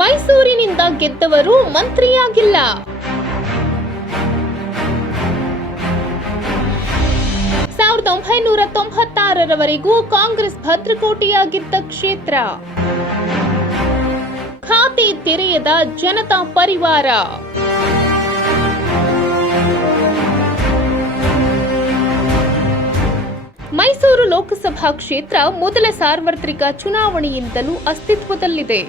ಮೈಸೂರಿನಿಂದ ಗೆದ್ದವರು ಮಂತ್ರಿಯಾಗಿಲ್ಲ. ಸಾವಿರದ ಒಂಬೈನೂರ ತೊಂಬತ್ತಾರರವರೆಗೂ ಕಾಂಗ್ರೆಸ್ ಭದ್ರಕೋಟೆಯಾಗಿದ್ದ ಕ್ಷೇತ್ರ. ಖಾತೆ ತೆರೆಯದ ಜನತಾ ಪರಿವಾರ. ಮೈಸೂರು ಲೋಕಸಭಾ ಕ್ಷೇತ್ರ ಮೊದಲ ಸಾರ್ವತ್ರಿಕ ಚುನಾವಣೆಯಿಂದಲೂ ಅಸ್ತಿತ್ವದಲ್ಲಿದೆ.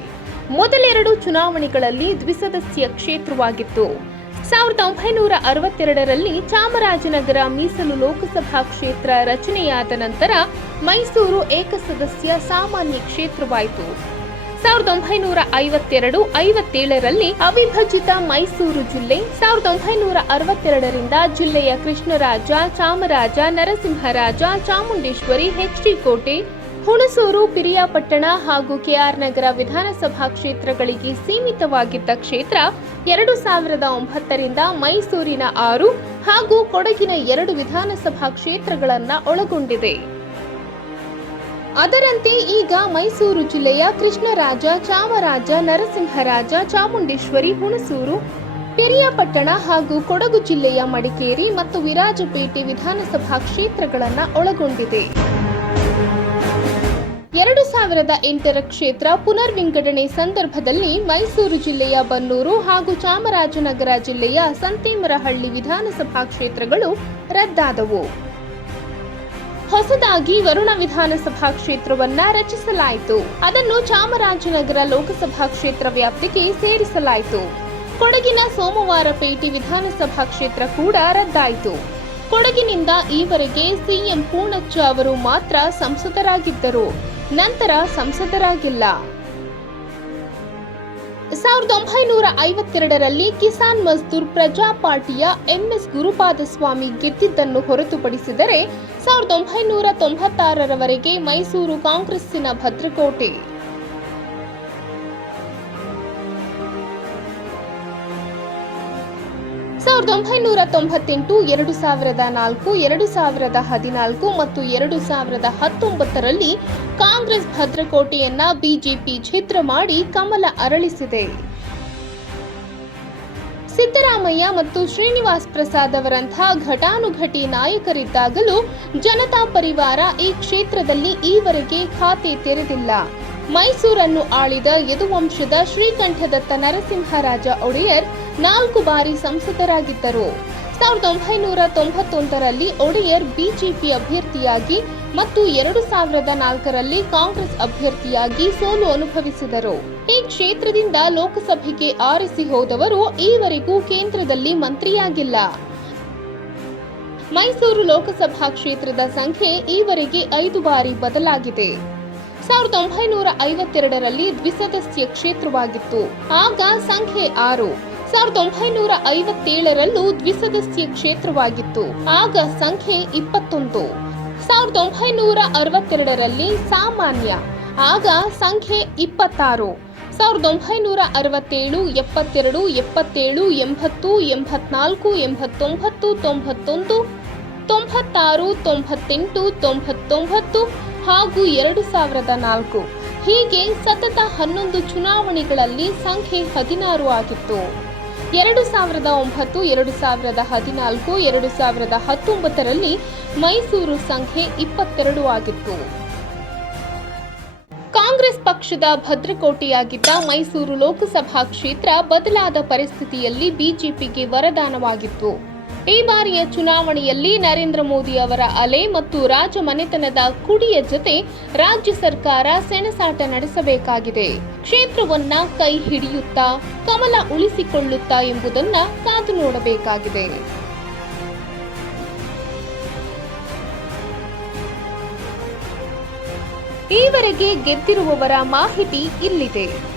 ಮೊದಲೆರಡು ಚುನಾವಣೆಗಳಲ್ಲಿ ದ್ವಿಸದಸ್ಯ ಕ್ಷೇತ್ರವಾಗಿತ್ತು. ಸಾವಿರದ ಒಂಬೈನೂರ ಅರವತ್ತೆರಡರಲ್ಲಿ ಚಾಮರಾಜನಗರ ಮೀಸಲು ಲೋಕಸಭಾ ಕ್ಷೇತ್ರ ರಚನೆಯಾದ ನಂತರ ಮೈಸೂರು ಏಕಸದಸ್ಯ ಸಾಮಾನ್ಯ ಕ್ಷೇತ್ರವಾಯಿತು. ಸಾವಿರದ ಒಂಬೈನೂರ ಐವತ್ತೆರಡು, ಐವತ್ತೇಳರಲ್ಲಿ ಅವಿಭಜಿತ ಮೈಸೂರು ಜಿಲ್ಲೆ, ಸಾವಿರದ ಒಂಬೈನೂರ ಅರವತ್ತೆರಡರಿಂದ ಜಿಲ್ಲೆಯ ಕೃಷ್ಣರಾಜ, ಚಾಮರಾಜ, ನರಸಿಂಹರಾಜ, ಚಾಮುಂಡೇಶ್ವರಿ, ಹೆಚ್ಡಿ ಕೋಟೆ ಹುಣಸೂರು, ಪಿರಿಯಾಪಟ್ಟಣ ಹಾಗೂ ಕೆಆರ್ ನಗರ ವಿಧಾನಸಭಾ ಕ್ಷೇತ್ರಗಳಿಗೆ ಸೀಮಿತವಾಗಿದ್ದ ಕ್ಷೇತ್ರ ಎರಡು ಸಾವಿರದ ಒಂಬತ್ತರಿಂದ ಮೈಸೂರಿನ ಆರು ಹಾಗೂ ಕೊಡಗಿನ ಎರಡು ವಿಧಾನಸಭಾ ಕ್ಷೇತ್ರಗಳನ್ನ ಒಳಗೊಂಡಿದೆ. ಅದರಂತೆ ಈಗ ಮೈಸೂರು ಜಿಲ್ಲೆಯ ಕೃಷ್ಣರಾಜ, ಚಾಮರಾಜ, ನರಸಿಂಹರಾಜ, ಚಾಮುಂಡೇಶ್ವರಿ, ಹುಣಸೂರು, ಪಿರಿಯಾಪಟ್ಟಣ ಹಾಗೂ ಕೊಡಗು ಜಿಲ್ಲೆಯ ಮಡಿಕೇರಿ ಮತ್ತು ವಿರಾಜಪೇಟೆ ವಿಧಾನಸಭಾ ಕ್ಷೇತ್ರಗಳನ್ನು ಒಳಗೊಂಡಿದೆ. ಎರಡು ಸಾವಿರದ ಎಂಟರ ಕ್ಷೇತ್ರ ಪುನರ್ವಿಂಗಡಣೆ ಸಂದರ್ಭದಲ್ಲಿ ಮೈಸೂರು ಜಿಲ್ಲೆಯ ಬನ್ನೂರು ಹಾಗೂ ಚಾಮರಾಜನಗರ ಜಿಲ್ಲೆಯ ಸಂತೇಮರಹಳ್ಳಿ ವಿಧಾನಸಭಾ ಕ್ಷೇತ್ರಗಳು ರದ್ದಾದವು. ಹೊಸದಾಗಿ ವರುಣ ವಿಧಾನಸಭಾ ಕ್ಷೇತ್ರವನ್ನ ರಚಿಸಲಾಯಿತು. ಅದನ್ನು ಚಾಮರಾಜನಗರ ಲೋಕಸಭಾ ಕ್ಷೇತ್ರ ವ್ಯಾಪ್ತಿಗೆ ಸೇರಿಸಲಾಯಿತು. ಕೊಡಗಿನ ಸೋಮವಾರಪೇಟೆ ವಿಧಾನಸಭಾ ಕ್ಷೇತ್ರ ಕೂಡ ರದ್ದಾಯಿತು. ಕೊಡಗಿನಿಂದ ಈವರೆಗೆ ಸಿಎಂ ಪೂರ್ಣಚ್ಚ ಅವರು ಮಾತ್ರ ಸಂಸದರಾಗಿದ್ದರು. ನಂತರ ಸಂಸದರಾಗಿಲ್ಲ. ಸಾವಿರದ ಒಂಬೈನೂರ ಐವತ್ತೆರಡರಲ್ಲಿ ಕಿಸಾನ್ ಮಜ್ದೂರ್ ಪ್ರಜಾ ಪಾರ್ಟಿಯ ಎಂಎಸ್ ಗುರುಪಾದಸ್ವಾಮಿ ಗೆದ್ದಿದ್ದನ್ನು ಹೊರತುಪಡಿಸಿದರೆ, ಸಾವಿರದ ಒಂಬೈನೂರ ತೊಂಬತ್ತಾರರವರೆಗೆ ಮೈಸೂರು ಕಾಂಗ್ರೆಸ್ಸಿನ ಭದ್ರಕೋಟೆ ಸಾವಿರದ ಒಂಬೈನೂರ ತೊಂಬತ್ತೆಂಟು, ಎರಡು ಸಾವಿರದ ನಾಲ್ಕು, ಎರಡು ಸಾವಿರದ ಹದಿನಾಲ್ಕು ಮತ್ತು ಎರಡು ಸಾವಿರದ ಹತ್ತೊಂಬತ್ತರಲ್ಲಿ ಕಾಂಗ್ರೆಸ್ ಭದ್ರಕೋಟೆಯನ್ನ ಬಿಜೆಪಿ ಛಿದ್ರ ಮಾಡಿ ಕಮಲ ಅರಳಿಸಿದೆ. ಸಿದ್ದರಾಮಯ್ಯ ಮತ್ತು ಶ್ರೀನಿವಾಸ್ ಪ್ರಸಾದ್ ಅವರಂತಹ ಘಟಾನುಘಟಿ ನಾಯಕರಿದ್ದಾಗಲೂ ಜನತಾ ಪರಿವಾರ ಈ ಕ್ಷೇತ್ರದಲ್ಲಿ ಈವರೆಗೆ ಖಾತೆ ತೆರೆದಿಲ್ಲ. ಮೈಸೂರನ್ನು ಆಳಿದ ಯದುವಂಶದ ಶ್ರೀಕಂಠದತ್ತ ನರಸಿಂಹರಾಜ ಒಡೆಯರ್ ನಾಲ್ಕು ಬಾರಿ ಸಂಸದರಾಗಿದ್ದರು. ಸಾವಿರದ ಒಂಬೈನೂರ ತೊಂಬತ್ತೊಂದರಲ್ಲಿ ಒಡೆಯರ್ ಬಿಜೆಪಿ ಅಭ್ಯರ್ಥಿಯಾಗಿ ಮತ್ತು ಎರಡು ಸಾವಿರದ ನಾಲ್ಕರಲ್ಲಿ ಕಾಂಗ್ರೆಸ್ ಅಭ್ಯರ್ಥಿಯಾಗಿ ಸೋಲು ಅನುಭವಿಸಿದರು. ಈ ಕ್ಷೇತ್ರದಿಂದ ಲೋಕಸಭೆಗೆ ಆರಿಸಿ ಹೋದವರು ಈವರೆಗೂ ಕೇಂದ್ರದಲ್ಲಿ ಮಂತ್ರಿಯಾಗಿಲ್ಲ. ಮೈಸೂರು ಲೋಕಸಭಾ ಕ್ಷೇತ್ರದ ಸಂಖ್ಯೆ ಈವರೆಗೆ ಐದು ಬಾರಿ ಬದಲಾಗಿದೆ. ಸಾವಿರದ ಒಂಬೈನೂರ ಐವತ್ತೆರಡರಲ್ಲಿ ದ್ವಿಸದಸ್ಯ ಕ್ಷೇತ್ರವಾಗಿತ್ತು. ಆಗ ಸಂಖ್ಯೆ ಆರು, ಸಾವಿರದ ಒಂಬೈನೂರ ಐವತ್ತೇಳರಲ್ಲೂ ದ್ವಿಸದಸ್ಯ ಕ್ಷೇತ್ರವಾಗಿತ್ತು. ಆಗ ಸಂಖ್ಯೆ ಇಪ್ಪತ್ತೊಂದು, ಸಾವಿರದ ಒಂಬೈನೂರ ಅರವತ್ತೆರಡರಲ್ಲಿ ಸಾಮಾನ್ಯ, ಆಗ ಸಂಖ್ಯೆ ಇಪ್ಪತ್ತಾರು, ಸಾವಿರದ ಒಂಬೈನೂರ ಅರವತ್ತೇಳು, ಎಪ್ಪತ್ತೆರಡು ಎಪ್ಪತ್ತೇಳು ಎಂಬತ್ತು, ಎಂಬತ್ನಾಲ್ಕು, ಎಂಬತ್ತೊಂಬತ್ತು, ತೊಂಬತ್ತೊಂದು, ತೊಂಬತ್ತಾರು, ತೊಂಬತ್ತೆಂಟು, ತೊಂಬತ್ತೊಂಬತ್ತು ಹಾಗೂ ಎರಡು ಸಾವಿರದ ನಾಲ್ಕು. ಹೀಗೆ ಸತತ ಹನ್ನೊಂದು ಚುನಾವಣೆಗಳಲ್ಲಿ ಸಂಖ್ಯೆ ಹದಿನಾರು ಆಗಿತ್ತು. ಎರಡು ಸಾವಿರದ ಒಂಬತ್ತು, ಎರಡು ಸಾವಿರದ ಹದಿನಾಲ್ಕು, ಎರಡು ಸಾವಿರದ ಹತ್ತೊಂಬತ್ತರಲ್ಲಿ ಮೈಸೂರು ಸಂಖ್ಯೆ ಇಪ್ಪತ್ತೆರಡು ಆಗಿತ್ತು. ಕಾಂಗ್ರೆಸ್ ಪಕ್ಷದ ಭದ್ರಕೋಟೆಯಾಗಿದ್ದ ಮೈಸೂರು ಲೋಕಸಭಾ ಕ್ಷೇತ್ರ ಬದಲಾದ ಪರಿಸ್ಥಿತಿಯಲ್ಲಿ ಬಿಜೆಪಿಗೆ ವರದಾನವಾಗಿತ್ತು. ಈ ಬಾರಿಯ ಚುನಾವಣೆಯಲ್ಲಿ ನರೇಂದ್ರ ಮೋದಿ ಅವರ ಅಲೆ ಮತ್ತು ರಾಜಮನೆತನದ ಕುಡಿಯ ಜೊತೆ ರಾಜ್ಯ ಸರ್ಕಾರ ಸೆಣಸಾಟ ನಡೆಸಬೇಕಾಗಿದೆ. ಕ್ಷೇತ್ರವನ್ನ ಕೈ ಹಿಡಿಯುತ್ತಾ, ಕಮಲ ಉಳಿಸಿಕೊಳ್ಳುತ್ತಾ ಎಂಬುದನ್ನ ಕಾದು ನೋಡಬೇಕಾಗಿದೆ. ಈವರೆಗೆ ಗೆದ್ದಿರುವವರ ಮಾಹಿತಿ ಇಲ್ಲಿದೆ.